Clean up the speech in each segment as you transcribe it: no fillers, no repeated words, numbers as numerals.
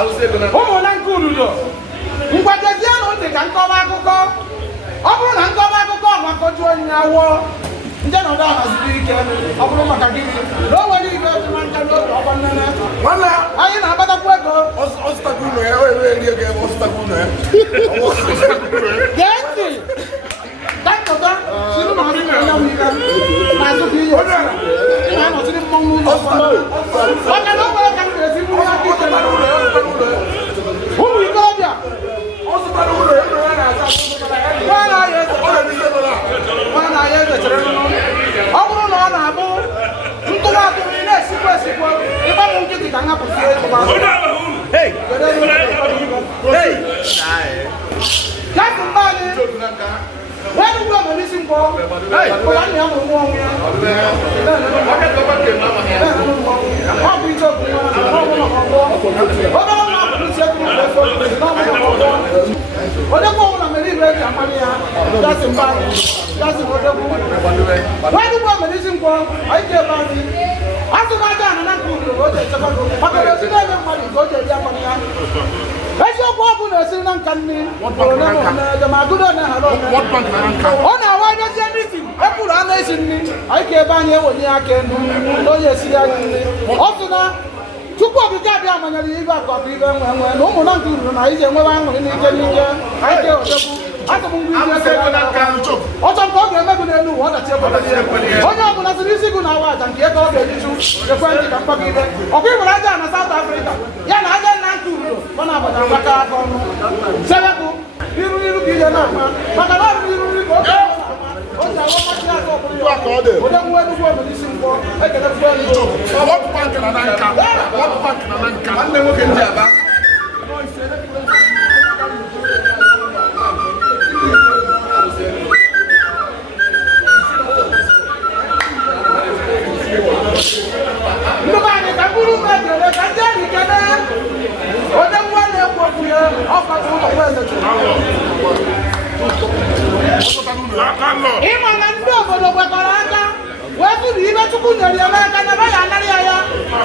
Umu Nanka ududo. Ngwajezie na ote ka nkọwa akụkọ. Ọ bụrụ na nkọwa akụkọ ọgbakọju onye awọ. Ndị nọdụ ala zuru ike. Ọ bụrụ maka gịnị? Na o nwere ibe dị na nka n'oge ọgbọ nnene. Anyị na-agbatakwu ego. Gee ntị. Dapụta siri na ọdị na-enye m ihe na-azụ ka ihe esi na-anọchiri mmọnwụ ụlọ ụfọdụ. Maka na o nwere ka m ga-esi bụrụ aka ike na ụmụ ikorobịa nwa na-ahịa eze chere n'ụlọ. Ọ bụrụ na ọ na-abụ ntụrụ atụrụ ị na-esikwa esikwa ịgba m nkịtị ka m hapụzie ịtụba gasị mba anyị wee nugwu omenisi nkwọ ụwa nna ya mụrụ nwa ọnwụ ya ọ bụ ije okwu nwa obere nwa bụ isi ekwu odekwu ọnwụ na mere ibe eji amalị ya gasị mba gasị odekwu wee nugwu omenisi nkwọ anyị ji ebe anyị asụrụ aja ana na nke ugboro ka o ji echekwa maka na esi na-eme mmadụ ka o ji ebi amalị ya eziokwu ọ bụ na-esiri na nka nri ọ na-awa edozie mitin ekwuru anụ esi nri anyị ka ebe anyị enwenye ya aka elu na onye esiri anyị nri ọ sị na tupu okike abịa manyere ibe akụ ibe nwe na Umu Nanka ududo na anyị ji enwebe aṅụrị n'ike n'ike anyị ga-ewetekwu atụm ngwa isi ọchọ nke ọ ga-emebu n'elu ụwa ọdachi ekwe onye ọbụla siri isi gụ na awa aja nke ego ọ ga-ejichu ekwentị ka mkpagide ọkwa ịbụrụ aja na South Africa ya na aja Nanka ududo ọ na-agbata mgbaka aka ọnụ sebepụ iru iru ka ihe na-ama maka na ọrụ iru iru ka oge o ji ahụ mmasị aka ọbụrụ ode nwa enugwu omenisi nkwọ ekelekwu enyi nwanne nwoke ndị Aba ndị anyị ka mkpụrụ ume ekele ka ndị enyi kene onye nwa na-ekwu okwu ya ọkpata ụlọ eze ịma na ndị obodo gwekọrọ aka wee tụrụ ibe Chukwu nyere ya n'aka na ebe ya anarị ya ya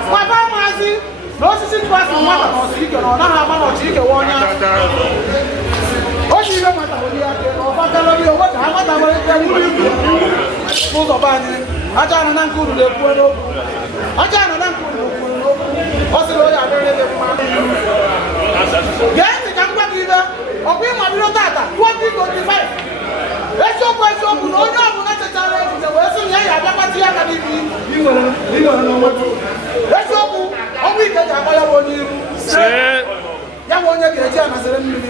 kwaba maazị na osisi ntụasị nwata na ọsị ike na ọ naghị agba n'ọchị ike nwe ọnya o ji ihe nwata nwere ya ake na ọgbakara obi onwe ka ha nwata nwere ike n'ụzọ be anyị aja ana Nanka ududo ekwuo n'okwu aja ana Nanka ududo ekwuo n'okwu ọ sịrị onye adịrị dị mma gee ntị ka m gwa gị ibe ọkwa ịma bido tata 2025 eziokwu na onye ọbụla chechara echiche wee sị na ya ya abịakwata ya aka n'ibi eziokwu ọnwụ ike ji agba ya bụ onye iru ya bụ onye ga-eji anasịrị mmiri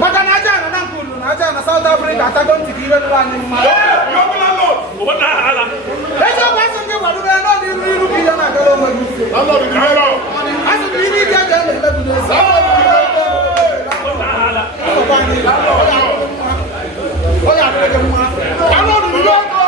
maka na aja ana Nanka ududo na aja na South Africa atago ntị ka ibe dụrụ anyị mma eziokwu asị m gị gwadoro ya n'ọdị iru iru ka ihe na-agara onwe gị asị m ihe ike ga na-emebi n'ezi onye adịghị mma anụ ọdụdụ ọkụ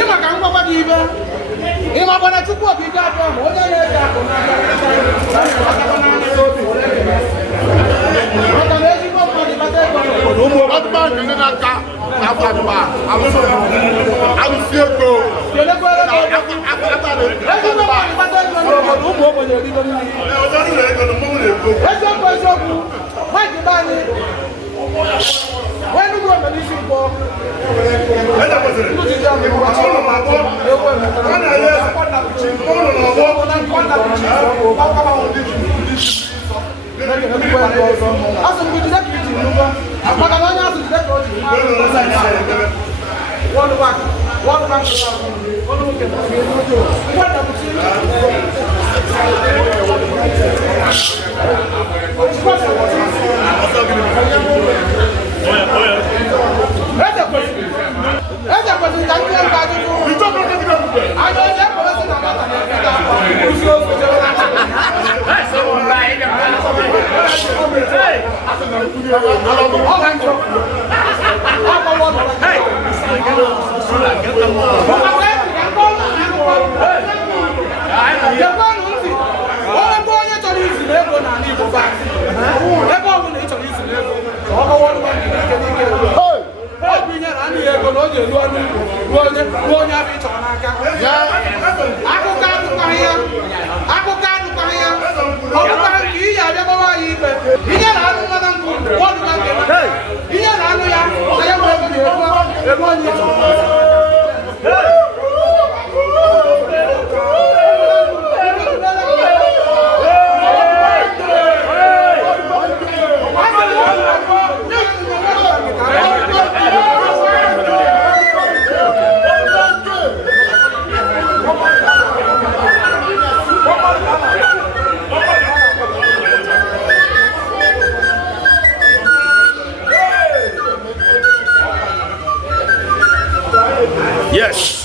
ịma ka ngwagwa gị ibe ịma gbana Chukwu okike abịa ma onye na-eji akụ maka na ezigbo mmadụ bata ego ụmụ ogbenye erigo mmiri eziokwu maji be anyị wee nugwu omenisi nkwọ asụ mgbe jide ka iji n'ugbo maka na onye asụ jide ka o ji Hey! Yes.